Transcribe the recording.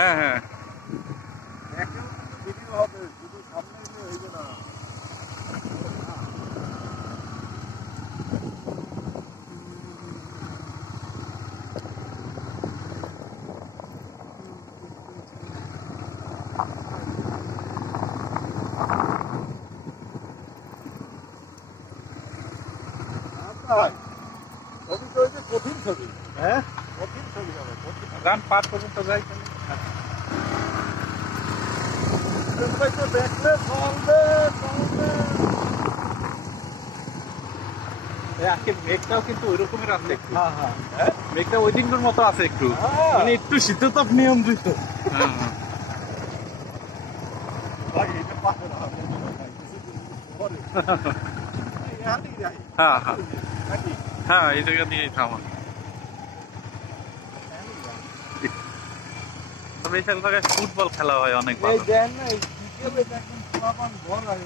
হ্যাঁ হ্যাঁ ভিডিও হবে, শুধু সামনে হইবে না। ছবি তো হয়েছে কঠিন ছবি। হ্যাঁ কঠিন ছবি হবে, কঠিন। গান পার পর্যন্ত যাই তো দেখলে চলবে চলবে। আজকে মেঘটাও কিন্তু ওই রকমের আছে একটু। হ্যাঁ হ্যাঁ মেঘটা ওই দিনকার মতো আছে একটু, মানে একটু শীততাপ নিয়ন্ত্রিত। হ্যাঁ হ্যাঁ হ্যাঁ হ্যাঁ হ্যাঁ এই জায়গা দিয়েই থামা। তবে এই জায়গায় ফুটবল খেলা হয় অনেক ভালো। এই দেন না, এই বিকেলে দেখুন পোলাপান বল আর